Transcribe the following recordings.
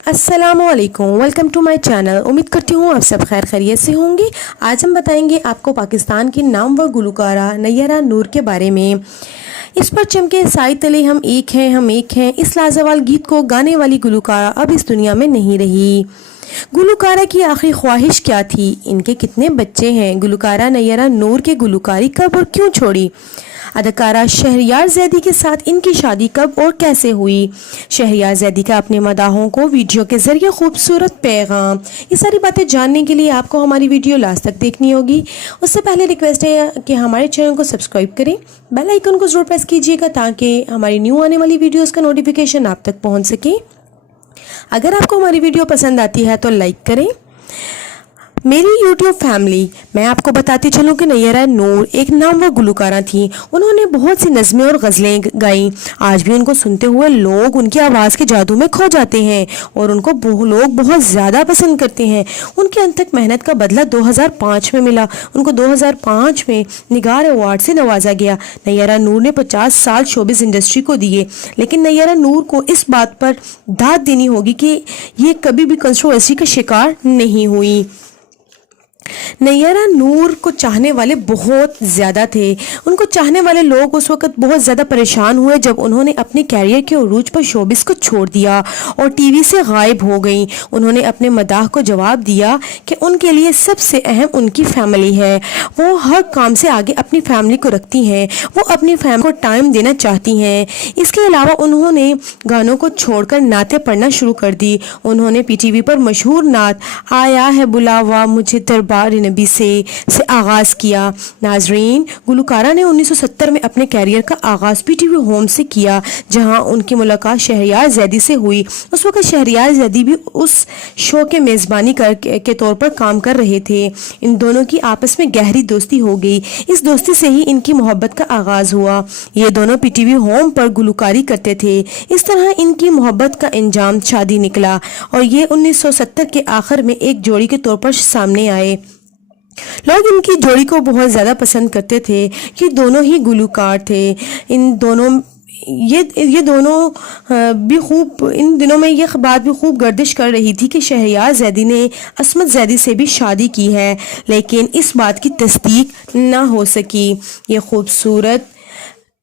अस्सलामुअलैकुम, welcome to my channel. उम्मीद करती हूँ आप सब खैर खैरियत से होंगे। आज हम बताएंगे आपको पाकिस्तान की नामवर गुलकारा नैयरा नूर के बारे में। इस पर चमके साई तले हम एक हैं, हम एक हैं, इस लाजवाब गीत को गाने वाली गुलकारा अब इस दुनिया में नहीं रही। गुलकारा की आखिरी ख्वाहिश क्या थी, इनके कितने बच्चे हैं, गुलकारा नैयरा नूर के गुलकारी कब और क्यों छोड़ी, अदाकारा शहरयार जैदी के साथ इनकी शादी कब और कैसे हुई, शहरयार जैदी का अपने मदाहों को वीडियो के ज़रिए खूबसूरत पैगाम। ये सारी बातें जानने के लिए आपको हमारी वीडियो लास्ट तक देखनी होगी। उससे पहले रिक्वेस्ट है कि हमारे चैनल को सब्सक्राइब करें, बेल आइकन को ज़रूर प्रेस कीजिएगा ताकि हमारी न्यू आने वाली वीडियोज़ का नोटिफिकेशन आप तक पहुँच सके। अगर आपको हमारी वीडियो पसंद आती है तो लाइक करें। मेरी यूट्यूब फैमिली, मैं आपको बताती चलूँ कि नैयरा नूर एक नामवर गुलकारा थी। उन्होंने बहुत सी नज़में और गज़लें गाईं। आज भी उनको सुनते हुए लोग उनकी आवाज़ के जादू में खो जाते हैं और उनको लोग बहुत ज़्यादा पसंद करते हैं। उनकी अनथक मेहनत का बदला 2005 में मिला। उनको 2005 में निगार अवार्ड से नवाजा गया। नैयरा नूर ने 50 साल शोबिज़ इंडस्ट्री को दिए, लेकिन नैयरा नूर को इस बात पर दाद देनी होगी कि ये कभी भी कंट्रोवर्सी का शिकार नहीं हुई। नैयरा नूर को चाहने वाले बहुत ज़्यादा थे। उनको चाहने वाले लोग उस वक़्त बहुत ज़्यादा परेशान हुए जब उन्होंने अपने कैरियर के उरूज पर शोबिस को छोड़ दिया और टीवी से गायब हो गई। उन्होंने अपने मदाह को जवाब दिया कि उनके लिए सबसे अहम उनकी फैमिली है। वो हर काम से आगे अपनी फैमिली को रखती हैं। वो अपनी फैमिली को टाइम देना चाहती हैं। इसके अलावा उन्होंने गानों को छोड़कर नाते पढ़ना शुरू कर दी। उन्होंने PTV पर मशहूर नात आया है बुलावा मुझे दरबार नबी से आगाज़ किया। नाजरीन, गुलकारा ने 1970 में अपने कैरियर का आगाज़ PTV होम से किया, जहां उनकी मुलाकात शहरयार जैदी से हुई। उस वक्त शहरयार जैदी भी उस शो के मेज़बानी के तौर पर काम कर रहे थे। इन दोनों की आपस में गहरी दोस्ती हो गई। इस दोस्ती से ही इनकी मोहब्बत का आगाज़ हुआ। ये दोनों PTV होम पर गुलकारी करते थे। इस तरह इनकी मोहब्बत का अंजाम शादी निकला और ये 1970 के आखिर में एक जोड़ी के तौर पर सामने आए। लोग इनकी जोड़ी को बहुत ज़्यादा पसंद करते थे कि दोनों ही गुलकार थे। इन दोनों भी खूब, इन दिनों में ये बात भी खूब गर्दिश कर रही थी कि शहरयार जैदी ने असमत जैदी से भी शादी की है, लेकिन इस बात की तस्दीक ना हो सकी। ये खूबसूरत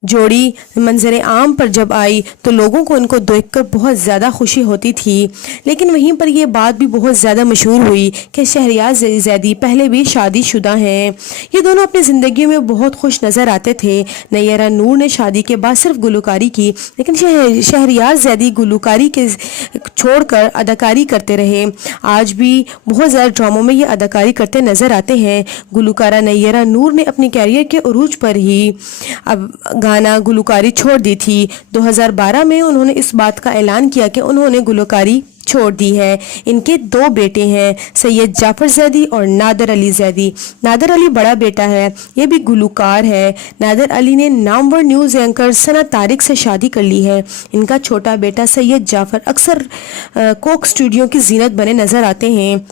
जोड़ी मंजर आम पर जब आई तो लोगों को इनको देखकर बहुत ज़्यादा खुशी होती थी, लेकिन वहीं पर यह बात भी बहुत ज़्यादा मशहूर हुई कि शहरयार जैदी पहले भी शादीशुदा हैं। ये दोनों अपनी ज़िंदगी में बहुत खुश नज़र आते थे। नैयरा नूर ने शादी के बाद सिर्फ गुलकारी की, लेकिन शहरयार जैदी गुलकारी के छोड़कर अदाकारी करते रहे। आज भी बहुत ज़्यादा ड्रामों में ये अदाकारी करते नज़र आते हैं। गुलकारा नैयरा नूर ने अपने कैरियर के उरूज पर ही अब गाना गुलकारी छोड़ दी थी। 2012 में उन्होंने इस बात का ऐलान किया कि उन्होंने गुलकारी छोड़ दी है। इनके 2 बेटे हैं, सैयद जाफर जैदी और नादर अली जैदी। नादर अली बड़ा बेटा है, ये भी गुलकार है। नादर अली ने नामवर न्यूज़ एंकर सना तारिक से शादी कर ली है। इनका छोटा बेटा सैयद जाफर अक्सर कोक स्टूडियो की जीनत बने नज़र आते हैं।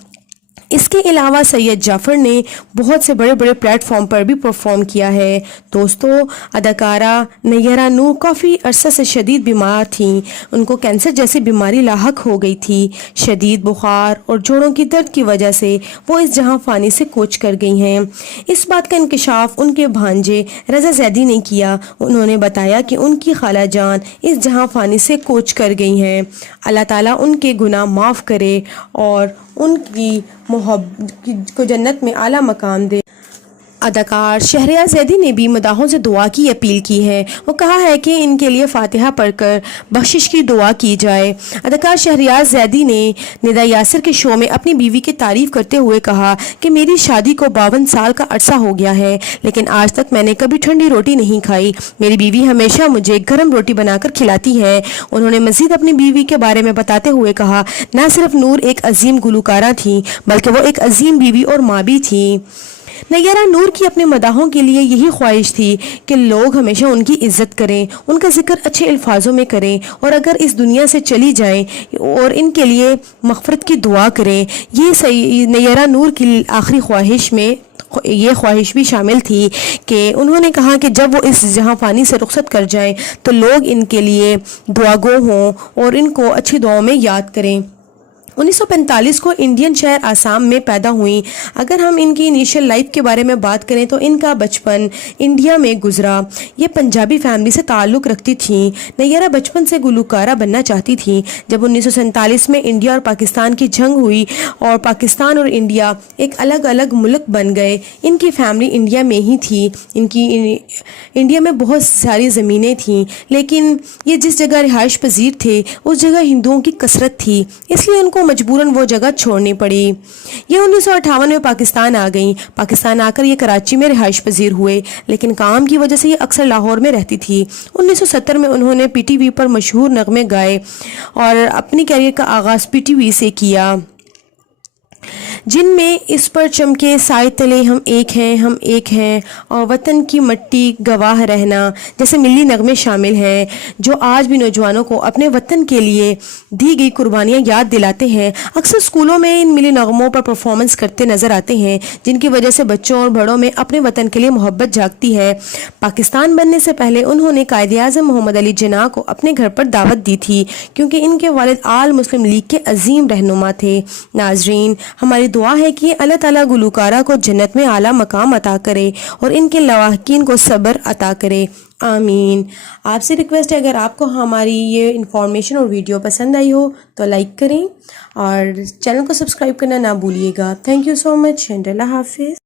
इसके अलावा सैयद जाफ़र ने बहुत से बड़े बड़े प्लेटफॉर्म पर भी परफॉर्म किया है। दोस्तों, अदाकारा नैयरा नूर काफ़ी अरसा से शदीद बीमार थीं। उनको कैंसर जैसी बीमारी लाहक हो गई थी। शदीद बुखार और जोड़ों की दर्द की वजह से वो इस जहां फ़ानी से कूच कर गई हैं। इस बात का इंकशाफ उनके भांजे रज़ा जैदी ने किया। उन्होंने बताया कि उनकी खाला जान इस जहां फ़ानी से कूच कर गई हैं। अल्लाह ताला उनके गुनाह माफ़ करे और उनकी मोहब्बत को जन्नत में आला मकाम दे। अदाकार शहरयार जैदी ने भी मदाहों से दुआ की अपील की है। वो कहा है कि इनके लिए फातिहा पढ़कर बख्शिश की दुआ की जाए। अदाकार शहरयार जैदी ने निदा यासिर के शो में अपनी बीवी की तारीफ़ करते हुए कहा कि मेरी शादी को 52 साल का अरसा हो गया है, लेकिन आज तक मैंने कभी ठंडी रोटी नहीं खाई। मेरी बीवी हमेशा मुझे गर्म रोटी बनाकर खिलाती है। उन्होंने मज़ीद अपनी बीवी के बारे में बताते हुए कहा, न सिर्फ नूर एक अजीम गुलकारा थी, बल्कि वो एक अजीम बीवी और माँ भी थी। नैयरा नूर की अपने मदाहों के लिए यही ख्वाहिश थी कि लोग हमेशा उनकी इज्जत करें, उनका जिक्र अच्छे अल्फाजों में करें और अगर इस दुनिया से चली जाएं और इनके लिए मग़फ़िरत की दुआ करें। ये नैयरा नूर की आखिरी ख्वाहिश में ये ख्वाहिश भी शामिल थी कि उन्होंने कहा कि जब वो इस जहां फ़ानी से रुखसत कर जाएं तो लोग इनके लिए दुआगो हों और इनको अच्छी दुआओं में याद करें। 1945 को इंडियन शहर आसाम में पैदा हुई। अगर हम इनकी इनिशियल लाइफ के बारे में बात करें तो इनका बचपन इंडिया में गुजरा। ये पंजाबी फैमिली से ताल्लुक़ रखती थी। नैयरा बचपन से गुलकारा बनना चाहती थी। जब 1947 में इंडिया और पाकिस्तान की जंग हुई और पाकिस्तान और इंडिया एक अलग अलग मुल्क बन गए, इनकी फैमिली इंडिया में ही थी। इंडिया में बहुत सारी ज़मीनें थीं, लेकिन ये जिस जगह रिहाइश पजीर थे उस जगह हिंदुओं की कसरत थी, इसलिए उनको मजबूरन वो जगह छोड़नी पड़ी। ये 1958 में पाकिस्तान आ गईं। पाकिस्तान आकर ये कराची में रिहाइश पजीर हुए, लेकिन काम की वजह से ये अक्सर लाहौर में रहती थी। 1970 में उन्होंने PTV पर मशहूर नगमे गाए और अपनी कैरियर का आगाज़ PTV से किया, जिनमें इस पर चमके साए तले हम एक हैं और वतन की मट्टी गवाह रहना जैसे मिली नगमे शामिल हैं, जो आज भी नौजवानों को अपने वतन के लिए दी गई कुर्बानियाँ याद दिलाते हैं। अक्सर स्कूलों में इन मिली नगमों पर परफॉर्मेंस करते नज़र आते हैं, जिनकी वजह से बच्चों और बड़ों में अपने वतन के लिए मोहब्बत जागती है। पाकिस्तान बनने से पहले उन्होंने कायद-ए-आज़म मोहम्मद अली जिन्ना को अपने घर पर दावत दी थी, क्योंकि इनके वालिद आल मुस्लिम लीग के अजीम रहनुमा थे। नाजरीन, हमारी दुआ है कि अल्लाह ताला गुलकारा को जन्नत में आला मकाम अता करे और इनके लवाहकीन को सब्र अता करे। आमीन। आपसे रिक्वेस्ट है, अगर आपको हमारी ये इन्फॉर्मेशन और वीडियो पसंद आई हो तो लाइक करें और चैनल को सब्सक्राइब करना ना भूलिएगा। Thank you so much and अल्लाह हाफिज़।